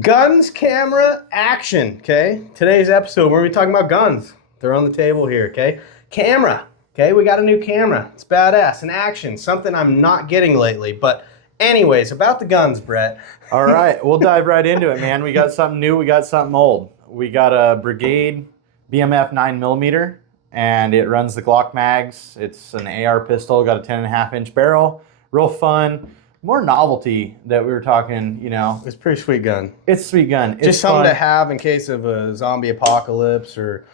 Guns, camera, action, okay? Today's episode, we're going to be talking about guns. They're on the table here, okay? Camera, okay? We got a new camera. It's badass. And action, something I'm not getting lately. But anyways, about the guns, Brett. All right, we'll dive right into it, man. We got something new, we got something old. We got a Brigade BMF 9mm, and it runs the Glock mags. It's an AR pistol, got a 10.5-inch barrel. Real fun. More novelty that we were talking, you know. It's a pretty sweet gun. It's a sweet gun. It's just something fun to have in case of a zombie apocalypse or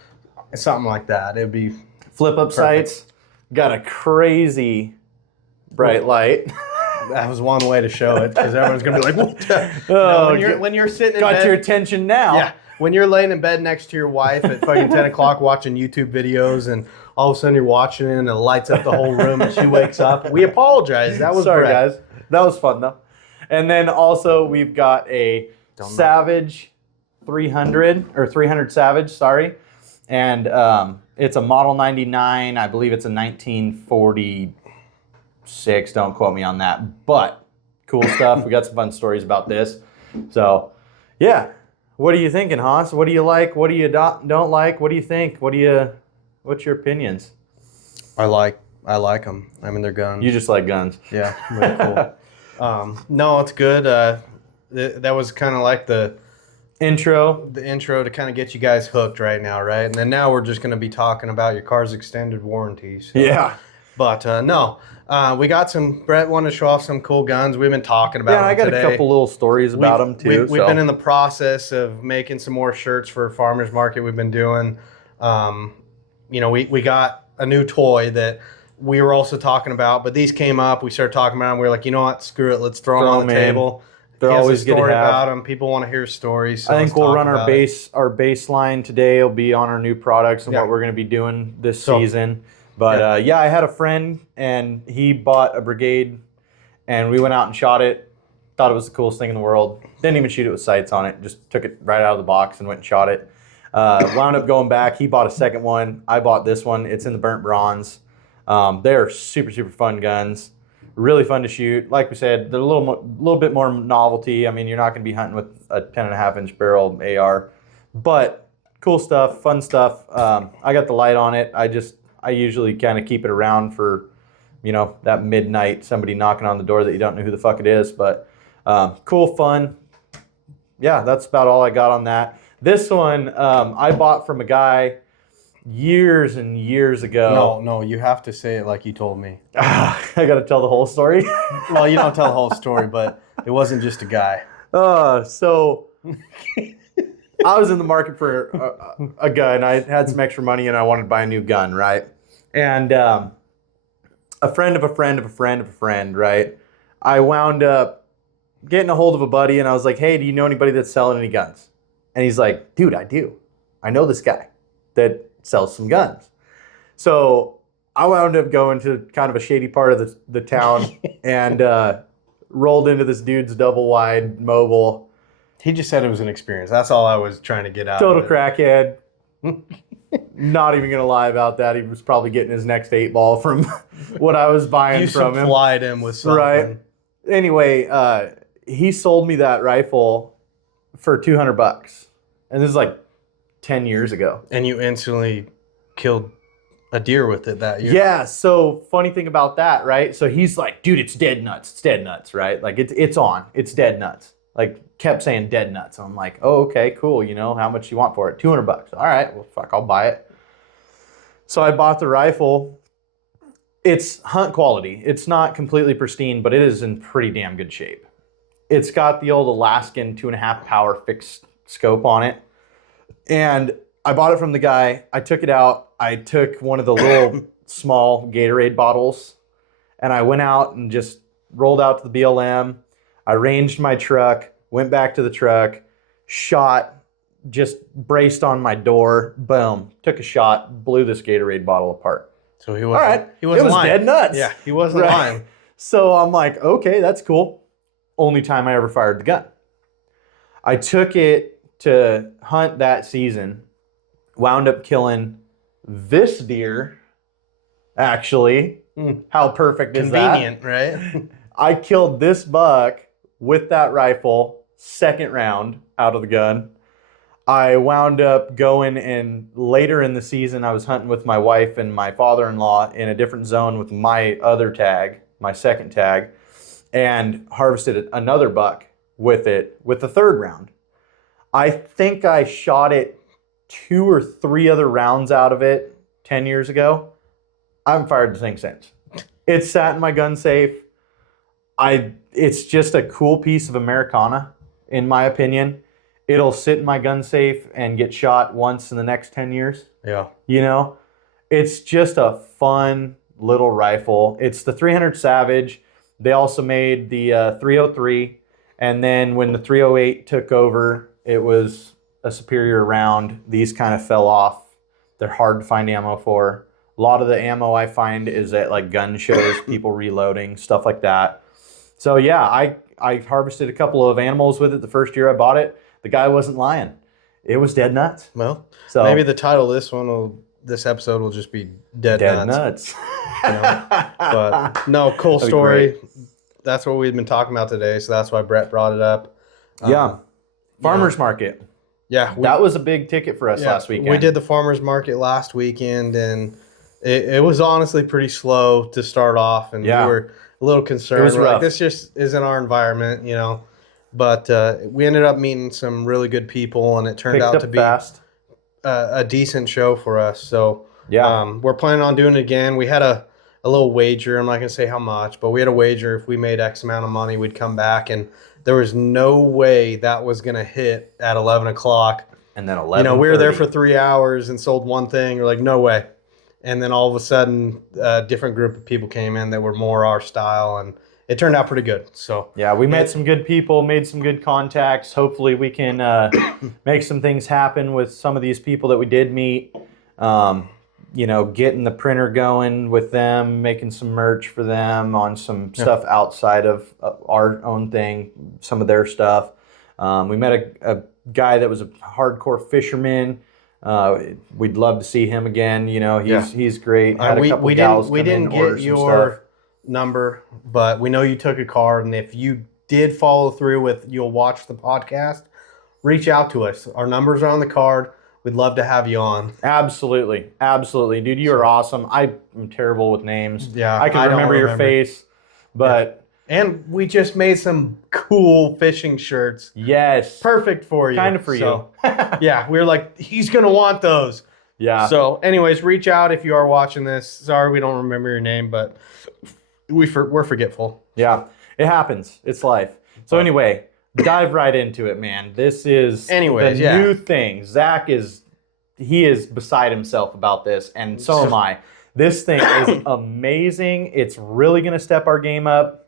something like that. It'd be flip up sights. Got a crazy bright light. That was one way to show it, because everyone's gonna be like, "What the?" When you're sitting in got bed, your attention now. Yeah. When you're laying in bed next to your wife at fucking 10 o'clock watching YouTube videos, and all of a sudden you're watching it and it lights up the whole room, and she wakes up. We apologize. That was sorry, Brett. guys. That was fun though. And then also we've got a Savage 300 or 300 Savage, sorry, and it's a Model 99. I believe it's a 1946. Don't quote me on that, but cool stuff. We got some fun stories about this. So, yeah. What are you thinking, Hans? What do you like? What do you don't like? What do you think? What's your opinions? I like them. I mean, they're guns. You just like guns. Yeah, really cool. No, it's good. That was kind of like the intro to kind of get you guys hooked right now, right? And then now we're just going to be talking about your car's extended warranties. So. Yeah. But no, we got some. Brett wanted to show off some cool guns. We've been talking about. Yeah, I got today. a couple little stories about them too. We've been in the process of making some more shirts for Farmers Market. We've been doing. We got a new toy that we were also talking about, but these came up. We started talking about them. We were like, you know what? Screw it. Let's throw them on the table. They're always good to have. About them. People want to hear stories. So I think we'll run our baseline today. Will be on our new products and what we're going to be doing this season. But I had a friend and he bought a Brigade, and we went out and shot it. Thought it was the coolest thing in the world. Didn't even shoot it with sights on it. Just took it right out of the box and went and shot it. Wound up going back. He bought a second one. I bought this one. It's in the burnt bronze. They're super, super fun guns. Really fun to shoot. Like we said, they're a little bit more novelty. I mean, you're not going to be hunting with a 10.5-inch barrel AR, but cool stuff, fun stuff. I got the light on it. I usually kind of keep it around for, that midnight, somebody knocking on the door that you don't know who the fuck it is. But cool, fun. Yeah, that's about all I got on that. This one I bought from a guy years and years ago. No, you have to say it like you told me. I got to tell the whole story. Well, you don't tell the whole story, but it wasn't just a guy. So I was in the market for a gun. I had some extra money and I wanted to buy a new gun, right? And a friend of a friend of a friend of a friend, right? I wound up getting a hold of a buddy and I was like, hey, do you know anybody that's selling any guns? And he's like, dude, I do. I know this guy that sells some guns. So I wound up going to kind of a shady part of the town and rolled into this dude's double wide mobile. He just said it was an experience. That's all I was trying to get out Total of it. crackhead. Not even going to lie about that. He was probably getting his next 8-ball from what I was buying from him. You supplied him with something. Right. Anyway, he sold me that rifle for $200. And this is like 10 years ago. And you instantly killed a deer with it that year. Yeah, so funny thing about that, right? So he's like, dude, it's dead nuts. It's dead nuts, right? Like, it's on. It's dead nuts. Like, kept saying dead nuts. And I'm like, oh, okay, cool. How much you want for it? $200. All right, well, fuck, I'll buy it. So I bought the rifle. It's hunt quality. It's not completely pristine, but it is in pretty damn good shape. It's got the old Alaskan 2.5 power fixed scope on it. And I bought it from the guy. I took it out. I took one of the little small Gatorade bottles, and I went out and just rolled out to the BLM. I ranged my truck, went back to the truck, shot, just braced on my door, boom, took a shot, blew this Gatorade bottle apart. So he wasn't, all right, he wasn't it was lying. dead nuts. Yeah, he wasn't lying. So I'm like, okay, that's cool. Only time I ever fired the gun. I took it to hunt that season, wound up killing this deer, actually. How perfect is that? Convenient, right? I killed this buck with that rifle, second round out of the gun. I wound up going, and later in the season, I was hunting with my wife and my father-in-law in a different zone with my other tag, my second tag, and harvested another buck with it with the third round. I think I shot it 2 or 3 other rounds out of it 10 years ago. I haven't fired the thing since. It sat in my gun safe. It's just a cool piece of Americana, in my opinion. It'll sit in my gun safe and get shot once in the next 10 years. Yeah. You know, it's just a fun little rifle. It's the 300 Savage. They also made the 303. And then when the 308 took over, it was a superior round. These kind of fell off. They're hard to find ammo for. A lot of the ammo I find is at like gun shows, people reloading, stuff like that. So yeah, I harvested a couple of animals with it the first year I bought it. The guy wasn't lying. It was dead nuts. Well, so maybe the title of this episode will just be Dead Nuts. You know? But no, cool story. That's what we've been talking about today, so that's why Brett brought it up. Yeah. Farmers market. Yeah. That was a big ticket for us last weekend. We did the farmers market last weekend, and it was honestly pretty slow to start off, and we were a little concerned. It was rough. Like, this just isn't our environment, you know. But we ended up meeting some really good people, and it turned out to be a decent show for us. So we're planning on doing it again. We had a little wager. I'm not going to say how much, but we had a wager. If we made X amount of money, we'd come back. And there was no way that was going to hit at 11 o'clock. And then 11. You know, we were there for 3 hours and sold one thing. We're like, no way. And then all of a sudden, a different group of people came in that were more our style, and it turned out pretty good. So yeah, we met some good people, made some good contacts. Hopefully we can make some things happen with some of these people that we did meet. You know, getting the printer going with them, making some merch for them on some stuff outside of our own thing, some of their stuff. We met a guy that was a hardcore fisherman. We'd love to see him again. You know, he's great. Had a couple gals we didn't get your number, but we know you took a card, and if you did follow through with you'll watch the podcast, reach out to us. Our numbers are on the card. We'd love to have you on. Absolutely. Dude, you are awesome. I'm terrible with names. Yeah, I can remember your face, but... Yeah. And we just made some cool fishing shirts. Yes. Perfect for you. Kind of for you. Yeah, we were like, he's going to want those. Yeah. So anyways, reach out if you are watching this. Sorry we don't remember your name, but we're forgetful. Yeah, it happens. It's life. So anyway... dive right into it, man. This is the new thing. Zach is beside himself about this, and so am I. This thing is amazing. It's really going to step our game up.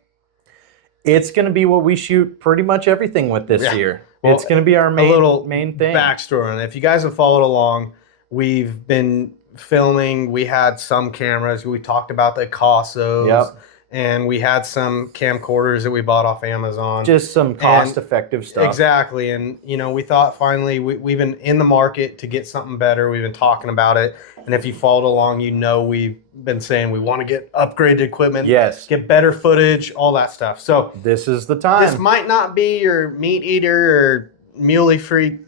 It's going to be what we shoot pretty much everything with this year. Well, it's going to be our main thing. Backstory on it. If you guys have followed along, we've been filming. We had some cameras. We talked about the Casos. Yep. And we had some camcorders that we bought off Amazon. Just some cost-effective stuff. Exactly. And, you know, we thought finally we've been in the market to get something better. We've been talking about it. And if you followed along, you know we've been saying we want to get upgraded equipment. Yes. Get better footage, all that stuff. So this is the time. This might not be your meat eater or muley freak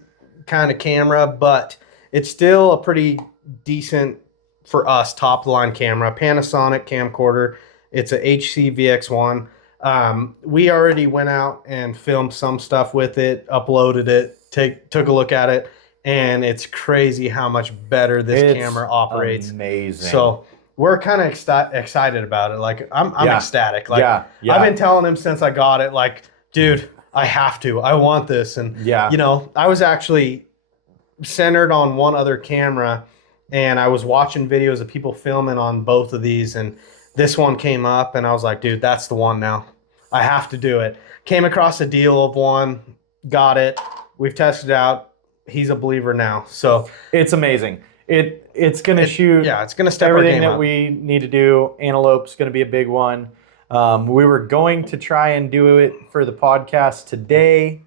kind of camera, but it's still a pretty decent, for us, top-line camera. Panasonic camcorder. It's a HC VX1. We already went out and filmed some stuff with it, uploaded it, took a look at it, and it's crazy how much better this camera operates. Amazing. So we're kind of excited about it. Like I'm ecstatic. Like I've been telling him since I got it, like, dude, I have to. I want this. And you know, I was actually centered on one other camera, and I was watching videos of people filming on both of these, and this one came up, and I was like, dude, that's the one now. I have to do it. Came across a deal of one, got it. We've tested it out. He's a believer now. So it's amazing. It's going to shoot. Yeah, it's going to step everything our game that up. we need to do. Antelope's going to be a big one. We were going to try and do it for the podcast today.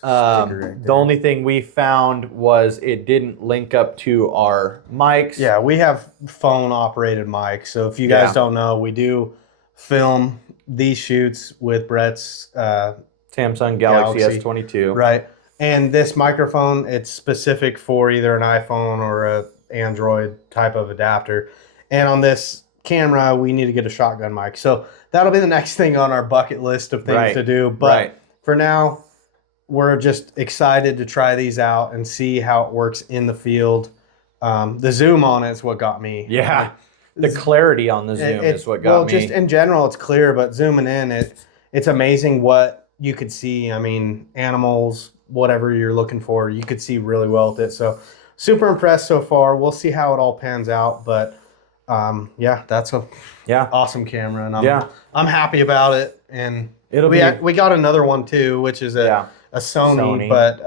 The only thing we found was it didn't link up to our mics. Yeah, we have phone operated mics. So if you guys don't know, we do film these shoots with Brett's Samsung Galaxy S22. Right. And this microphone, it's specific for either an iPhone or a Android type of adapter. And on this camera, we need to get a shotgun mic. So that'll be the next thing on our bucket list of things to do. But for now, we're just excited to try these out and see how it works in the field. The zoom on it is what got me. Yeah. The clarity on the zoom is what got me. Well, just in general, it's clear, but zooming in, it's amazing what you could see. I mean, animals, whatever you're looking for, you could see really well with it. So super impressed so far. We'll see how it all pans out. But yeah, that's a awesome camera, and I'm happy about it. And we got another one too, which is a Sony, but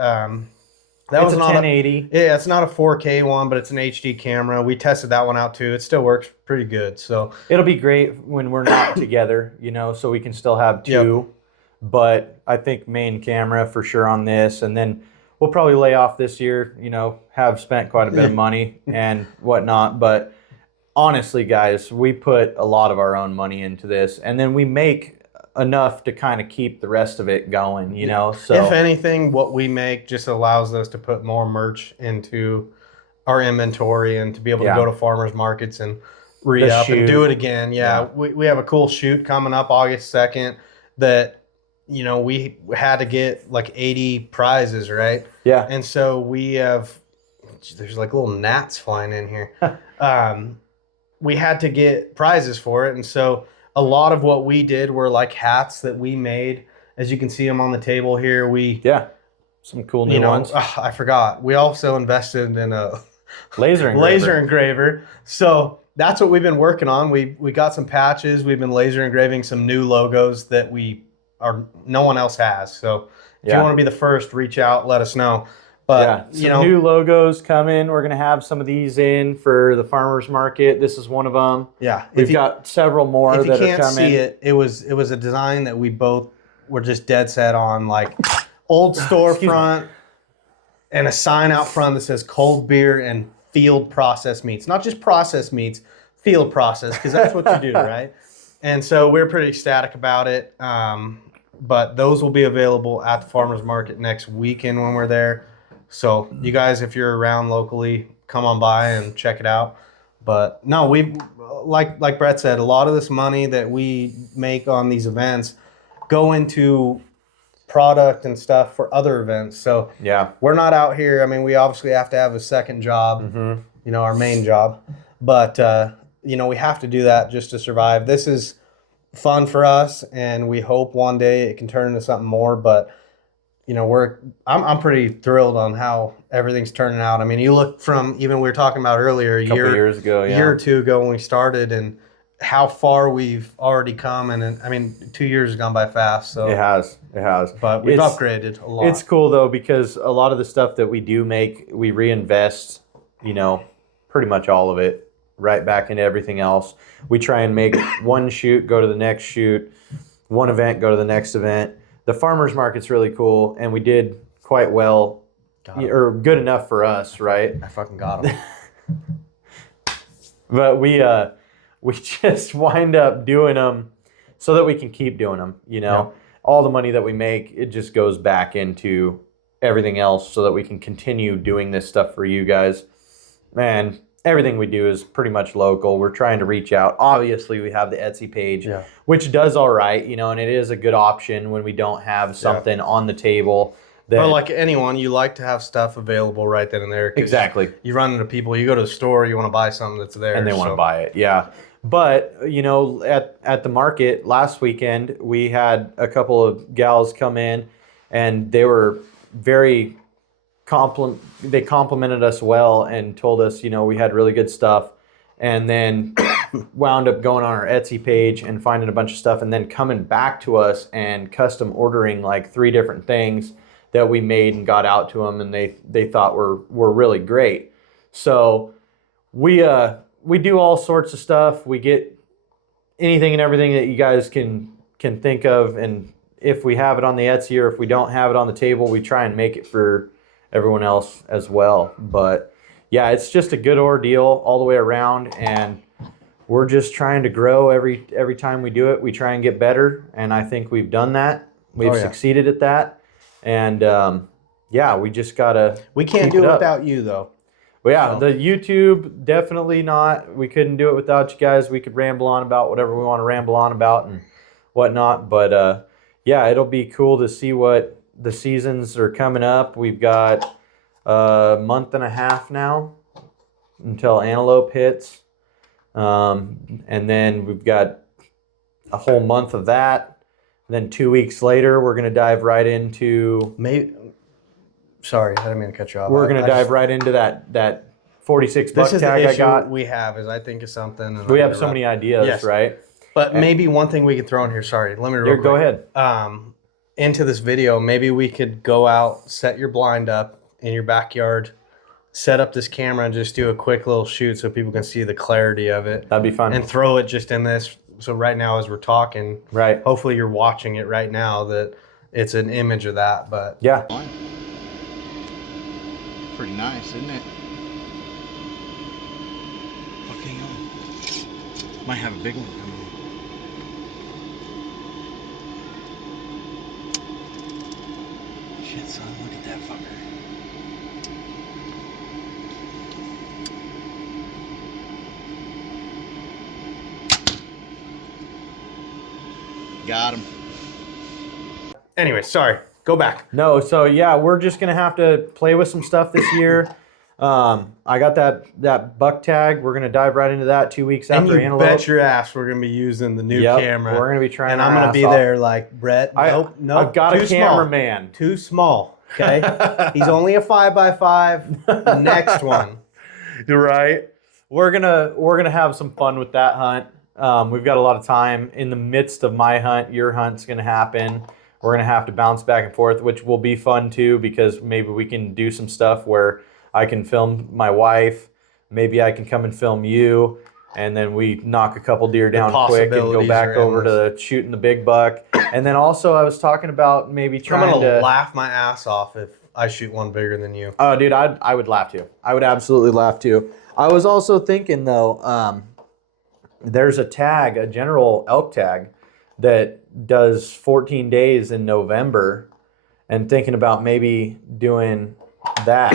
that was a not 1080. It's not a 4K one, but it's an HD camera. We tested that one out too. It still works pretty good. So it'll be great when we're not together, so we can still have two. Yep. But I think main camera for sure on this, and then we'll probably lay off this year. Have spent quite a bit of money and whatnot, but honestly, guys, we put a lot of our own money into this, and then we make enough to kind of keep the rest of it going, So if anything, what we make just allows us to put more merch into our inventory and to be able to go to farmers markets and read up and do it again. We have a cool shoot coming up August 2nd that we had to get like 80 prizes, right? Yeah. And so we have, there's like little gnats flying in here. We had to get prizes for it, and so a lot of what we did were like hats that we made. As you can see them on the table here. Some cool new ones. I forgot. We also invested in a laser engraver. So that's what we've been working on. We got some patches. We've been laser engraving some new logos that no one else has. So if you want to be the first, reach out, let us know. But some new logos coming. We're gonna have some of these in for the farmers market. This is one of them. Yeah, we've got several more that are coming. If you can't see it, it was a design that we both were just dead set on, like old storefront and a sign out front that says cold beer and field processed meats. Not just processed meats, field processed, because that's what you do, right? And so we're pretty ecstatic about it. But those will be available at the farmers market next weekend when we're there. So you guys, if you're around locally, come on by and check it out. But no, we like Brett said, a lot of this money that we make on these events go into product and stuff for other events. So we're not out here. I mean, we obviously have to have a second job, our main job. But we have to do that just to survive. This is fun for us, and we hope one day it can turn into something more. But I'm pretty thrilled on how everything's turning out. I mean, you look from even we were talking about earlier a year or two ago when we started, and how far we've already come. And I mean, 2 years has gone by fast. So it has. But we've upgraded a lot. It's cool though, because a lot of the stuff that we do make, we reinvest. Pretty much all of it right back into everything else. We try and make one shoot go to the next shoot, one event go to the next event. The farmers market's really cool, and we did quite well, or good enough for us, right? I fucking got them. But we just wind up doing them so that we can keep doing them. All the money that we make, it just goes back into everything else so that we can continue doing this stuff for you guys. Man, everything we do is pretty much local. We're trying to reach out. Obviously, we have the Etsy page, which does all right, and it is a good option when we don't have something on the table. But like anyone, you like to have stuff available right then and there. Exactly. You run into people, you go to the store, you want to buy something that's there. And they want to buy it, yeah. But, at the market last weekend, we had a couple of gals come in, and they were very they complimented us well and told us, we had really good stuff, and then wound up going on our Etsy page and finding a bunch of stuff, and then coming back to us and custom ordering like 3 different things that we made and got out to them, and they thought were really great. So we do all sorts of stuff. We get anything and everything that you guys can think of, and if we have it on the Etsy or if we don't have it on the table, we try and make it for everyone else as well. But yeah, it's just a good ordeal all the way around, and we're just trying to grow every time we do it. We try and get better, and I think we've done that. We've succeeded at that, and we just gotta. We can't do it without you, though. Well, yeah, the YouTube, definitely not. We couldn't do it without you guys. We could ramble on about whatever we want to ramble on about and whatnot, but it'll be cool to see what the seasons are coming up. We've got a month and a half now until antelope hits, and then we've got a whole month of that. Then 2 weeks later, we're going to dive right into... Sorry, I didn't mean to cut you off. We're going to dive right into that 46 buck tag I got. This is the issue we have, is I think of something. And we have so many ideas, right? But maybe one thing we could throw in here, sorry, let me real quick. Go ahead. Into this video, maybe we could go out, set your blind up in your backyard, set up this camera and just do a quick little shoot so people can see the clarity of it. That'd be fun. And throw it just in this. So right now as we're talking, right, hopefully you're watching it right now, that it's an image of that. But yeah. Pretty nice, isn't it? Okay, on. Might have a big one coming in. Shit, son, look at that fucker. Got him. Anyway, sorry. Go back. No, so yeah, we're just gonna have to play with some stuff this year. I got that buck tag. We're gonna dive right into that 2 weeks after antelope. Bet your ass we're gonna be using the new camera. We're gonna be trying, and I'm gonna be there like, Brett. Nope, I've got a cameraman. Too small. Okay, he's only a 5x5. Next one. You're right. We're gonna have some fun with that hunt. We've got a lot of time in the midst of my hunt. Your hunt's gonna happen. We're going to have to bounce back and forth, which will be fun too, because maybe we can do some stuff where I can film my wife. Maybe I can come and film you, and then we knock a couple deer down quick and go back over to shooting the big buck. And then also I was talking about maybe trying to... I'm going to laugh my ass off if I shoot one bigger than you. Oh, dude, I would laugh too. I would absolutely laugh too. I was also thinking, though, there's a tag, a general elk tag, that does 14 days in November, and thinking about maybe doing that.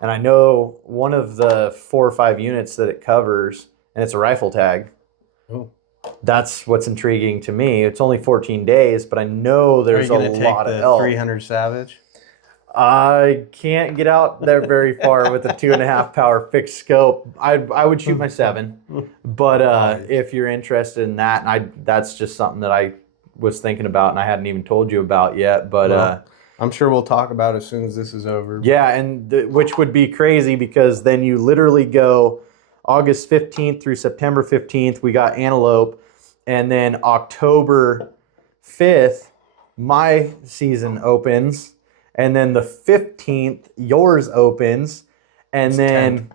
And I know one of the 4 or 5 units that it covers, and it's a rifle tag. Oh. That's what's intriguing to me. It's only 14 days, but I know there's a lot of elk. 300 Savage? I can't get out there very far with a 2.5 power fixed scope. I would shoot my 7, but if you're interested in that, that's just something that I was thinking about and I hadn't even told you about yet. But I'm sure we'll talk about it as soon as this is over. Yeah, and which would be crazy, because then you literally go August 15th through September 15th. We got antelope, and then October 5th, my season opens. And then the 15th, yours opens. And it's then... 10th.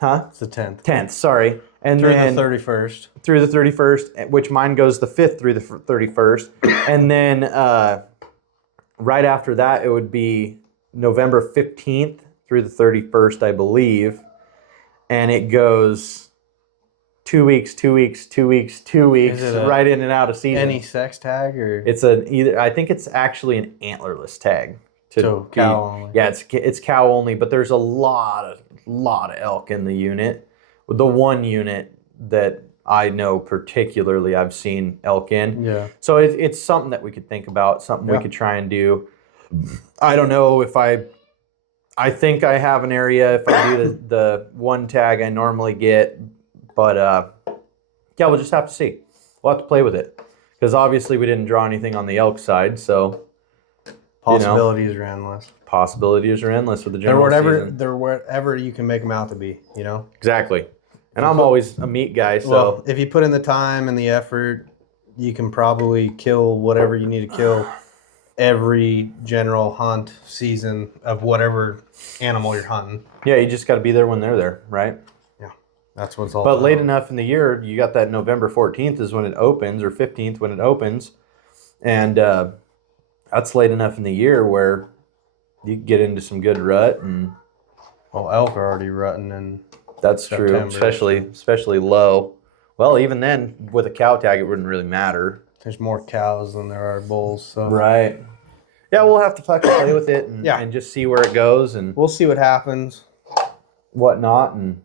Huh? It's the 10th. 10th, sorry. And through then... the 31st. Through the 31st, which mine goes the 5th through the 31st. And then right after that, it would be November 15th through the 31st, I believe. And it goes 2 weeks, 2 weeks, 2 weeks, 2 weeks, right in and out of season. Any sex tag, or it's I think it's actually an antlerless tag. So cow only. Yeah, it's cow only, but there's a lot of elk in the unit. The one unit that I know particularly I've seen elk in. Yeah. So it's something that we could think about, something we could try and do. I don't know if I think I have an area if I do the one tag I normally get, but yeah, we'll just have to see. We'll have to play with it, because obviously we didn't draw anything on the elk side, so Possibilities are endless. Possibilities are endless with the They're general whatever season. they're whatever you can make them out to be. You know. Exactly. And I'm always a meat guy, so Well, if you put in the time and the effort, you can probably kill whatever you need to kill every general hunt season of whatever animal you're hunting. yeah, you just got to be there when they're there, right? That's what it's all But about. late enough in the year, you got that November 14th is when it opens, or 15th when it opens, and that's late enough in the year where you get into some good rut, and Well, elk are already rutting and that's true, September. especially low. Well, even then, with a cow tag, it wouldn't really matter. there's more cows than there are bulls. So Right. Yeah, we'll have to fucking play with it and just see where it goes and we'll see what happens. whatnot and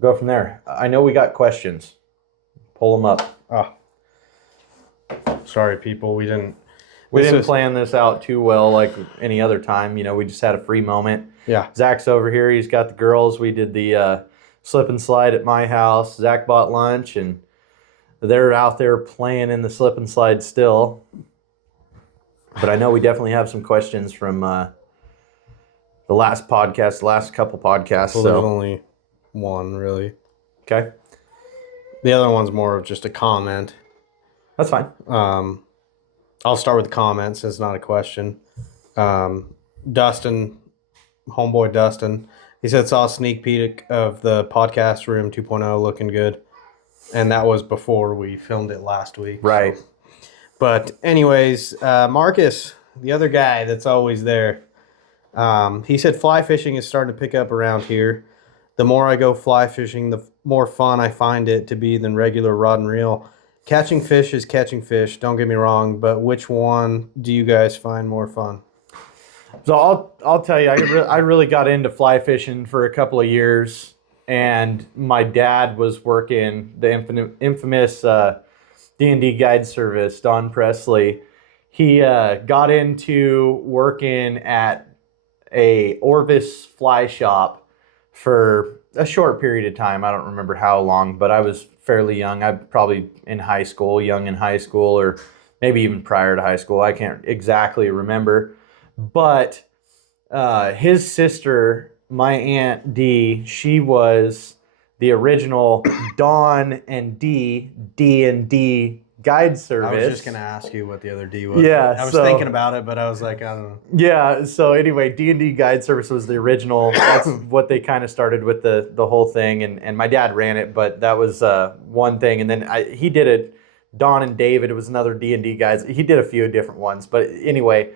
go from there. I know we got questions. Pull them up. Sorry, people. We didn't. We This didn't is- plan this out too well like any other time. We just had a free moment. Yeah. Zach's over here. He's got the girls. We did the slip and slide at my house. Zach bought lunch, and they're out there playing in the slip and slide still. But I know we definitely have some questions from the last podcast, the last couple podcasts. Well, there's So, only one really. okay, The other one's more of just a comment. that's fine. I'll start with the comments. It's not a question. Dustin, homeboy Dustin, he said saw a sneak peek of the podcast room 2.0 looking good, and that was before we filmed it last week. Right. But anyways, Marcus, the other guy that's always there, he said fly fishing is starting to pick up around here. The more I go fly fishing, the more fun I find it to be than regular rod and reel. Catching fish is catching fish, don't get me wrong, but which one do you guys find more fun? So I'll tell you, I really got into fly fishing for a couple of years, and my dad was working the infamous D&D guide service, Don Presley. He got into working at a Orvis fly shop for a short period of time. I don't remember how long, but I was fairly young. I'm probably young in high school, or maybe even prior to high school. I can't exactly remember. But his sister, my Aunt Dee, she was the original Dawn and D&D guide service. I was just going to ask you what the other D was. Yeah, I was so- thinking about it, but I was like, I don't know. Yeah, so anyway, D&D Guide Service was the original. That's what they kind of started with the whole thing, and my dad ran it, but that was one thing. And then he did it, Don and David, it was another D&D guys. He did a few different ones, but anyway,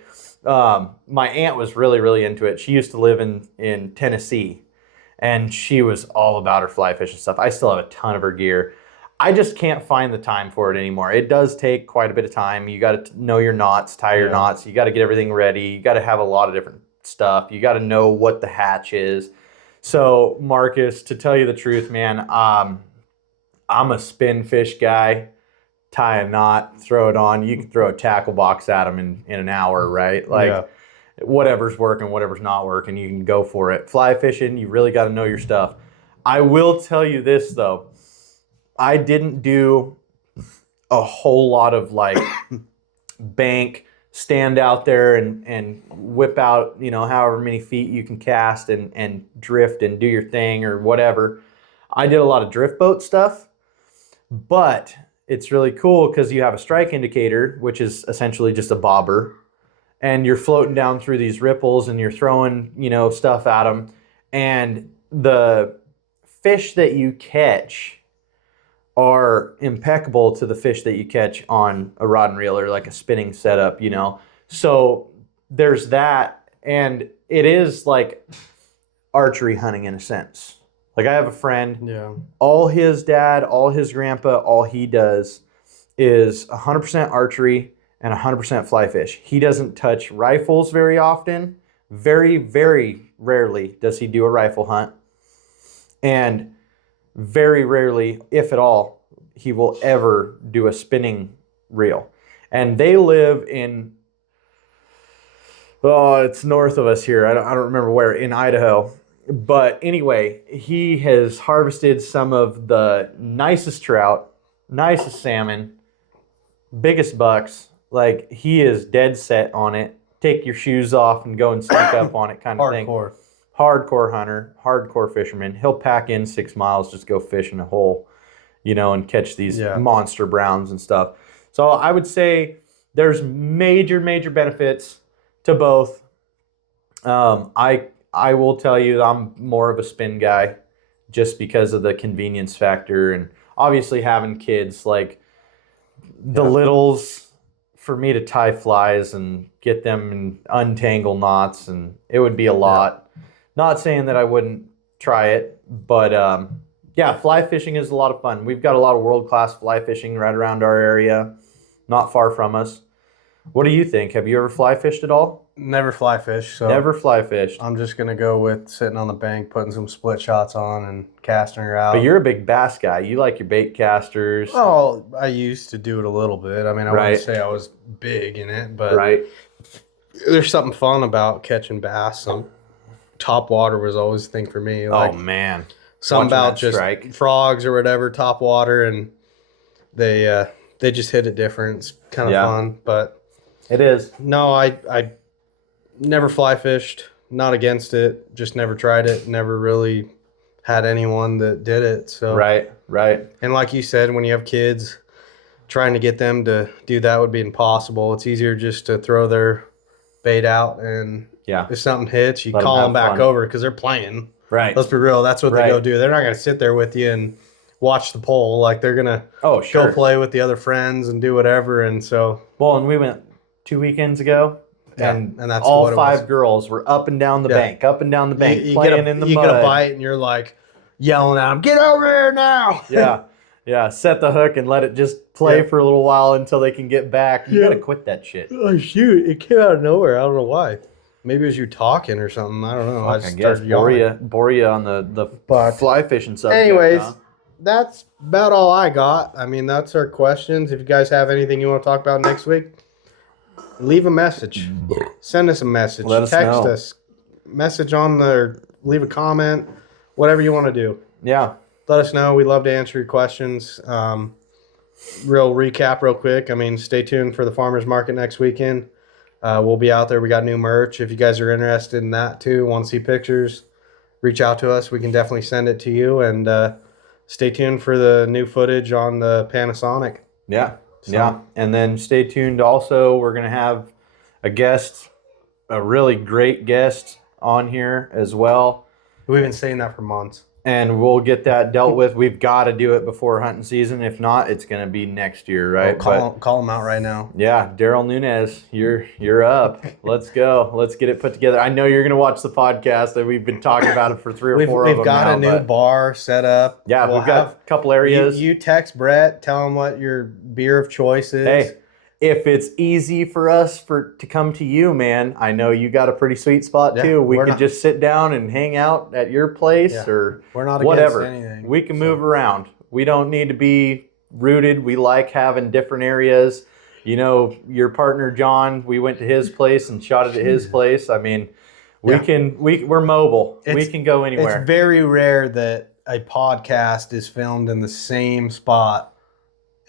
my aunt was really, really into it. She used to live in Tennessee, and she was all about her fly fishing stuff. I still have a ton of her gear. I just can't find the time for it anymore. It does take quite a bit of time. You got to know your knots, tie your knots. You got to get everything ready. You got to have a lot of different stuff. You got to know what the hatch is. So, Marcus, to tell you the truth, man, I'm a spin fish guy. Tie a knot, throw it on. You can throw a tackle box at them in an hour, right? Like, whatever's working, whatever's not working, you can go for it. Fly fishing, you really got to know your stuff. I will tell you this, though. I didn't do a whole lot of like bank, stand out there and whip out, however many feet you can cast and drift and do your thing or whatever. I did a lot of drift boat stuff, but it's really cool because you have a strike indicator, which is essentially just a bobber, and you're floating down through these ripples and you're throwing, stuff at them. And the fish that you catch are impeccable to the fish that you catch on a rod and reel or like a spinning setup, So there's that, and it is like archery hunting in a sense. Like I have a friend, all his dad, all his grandpa, all he does is 100% archery and 100% fly fish. He doesn't touch rifles very often. Very, very rarely does he do a rifle hunt. And very rarely, if at all, he will ever do a spinning reel. And they live in, it's north of us here. I don't remember where, in Idaho. But anyway, he has harvested some of the nicest trout, nicest salmon, biggest bucks. Like, he is dead set on it. take your shoes off and go and sneak up on it kind of thing. Hardcore hunter, hardcore fisherman. He'll pack in 6 miles, just go fish in a hole, and catch these monster browns and stuff. So I would say there's major benefits to both. I will tell you I'm more of a spin guy just because of the convenience factor, and obviously having kids, like the littles, for me to tie flies and get them and untangle knots, and it would be a lot. Not saying that I wouldn't try it, but fly fishing is a lot of fun. We've got a lot of world-class fly fishing right around our area, not far from us. What do you think? Have you ever fly fished at all? Never fly fish. So Never fly fished. I'm just gonna go with sitting on the bank, putting some split shots on, and casting her out. But you're a big bass guy. You like your bait casters. Oh, I used to do it a little bit. I mean, I wouldn't say I was big in it, but there's something fun about catching bass. Top water was always a thing for me. Like, oh man, something about just frogs or whatever, top water, and they just hit it different. It's kind of fun, but it is. No, I never fly fished. Not against it. Just never tried it. Never really had anyone that did it. So right. And like you said, when you have kids, trying to get them to do that would be impossible. It's easier just to throw their bait out, and if something hits, you call them back over because they're playing. Right. Let's be real. That's what they go do. They're not going to sit there with you and watch the pole. Like, they're going to go play with the other friends and do whatever. And so. Well, and we went 2 weekends ago. And that's all 5 girls were up and down the bank, playing in the mud. You get a bite and you're like yelling at them, "Get over here now!" Yeah. Set the hook and let it just play for a little while until they can get back. You gotta quit that shit. Oh shoot! It came out of nowhere. I don't know why. Maybe it was you talking or something. I don't know. I guess bore you on the fly fishing subject. Anyways, that's about all I got. I mean, that's our questions. If you guys have anything you want to talk about next week, leave a message. Send us a message. Text us. Message on the, leave a comment. Whatever you want to do. Yeah. Let us know. We love to answer your questions. Real recap real quick. I mean, stay tuned for the farmers market next weekend. We'll be out there. We got new merch. If you guys are interested in that too, want to see pictures, reach out to us. We can definitely send it to you. And stay tuned for the new footage on the Panasonic. Yeah. Yeah. And then stay tuned also. We're going to have a guest, a really great guest on here as well. We've been saying that for months. And we'll get that dealt with. We've got to do it before hunting season. If not, it's going to be next year, right? Call him out right now. Yeah, Daryl Nunez, you're up. Let's go. Let's get it put together. I know you're going to watch the podcast. That we've been talking about it for 3 or 4 of them. We've got a new bar set up. Yeah, we've got a couple areas. You text Brett, tell him what your beer of choice is. Hey, if it's easy for us to come to you, man, I know you got a pretty sweet spot too. We could just sit down and hang out at your place or we're not whatever. Against anything. We can move around. We don't need to be rooted. We like having different areas. You know, your partner John, we went to his place and shot it at his place. I mean, we're mobile. We can go anywhere. It's very rare that a podcast is filmed in the same spot.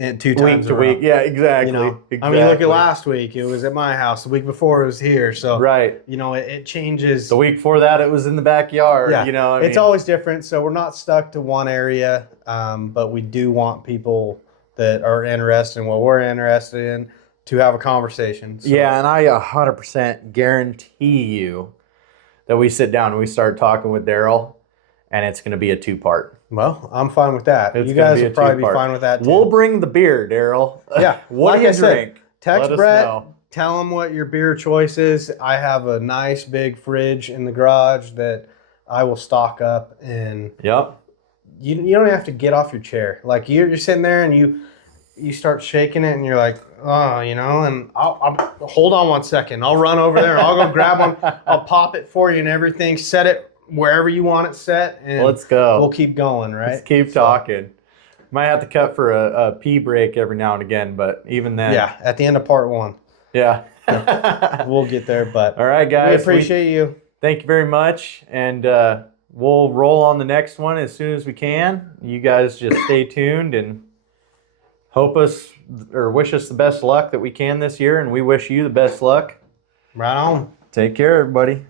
And 2 times week to week. Yeah, exactly. Exactly. I mean, look at last week. It was at my house. The week before it was here. So, it changes. The week before that, it was in the backyard. Yeah. It's always different. So we're not stuck to one area, but we do want people that are interested in what we're interested in to have a conversation. So. Yeah, and I 100% guarantee you that we sit down and we start talking with Daryl, and it's going to be a 2-part. Well, I'm fine with that. You guys will probably be fine with that too. We'll bring the beer, Daryl. Yeah. What do you drink? Text Brett. Tell him what your beer choice is. I have a nice big fridge in the garage that I will stock up. And you don't have to get off your chair. Like you're sitting there and you start shaking it and you're like, oh, and I'll hold on one second. I'll run over there. I'll go grab one. I'll pop it for you and everything. Set it wherever you want it set, and let's go. We'll keep going, right? Let's keep talking. Might have to cut for a pee break every now and again, but even then. Yeah, at the end of part 1. Yeah. We'll get there, but. All right, guys. We appreciate you. Thank you very much, and we'll roll on the next one as soon as we can. You guys just stay tuned and wish us the best luck that we can this year, and we wish you the best luck. Right on. Take care, everybody.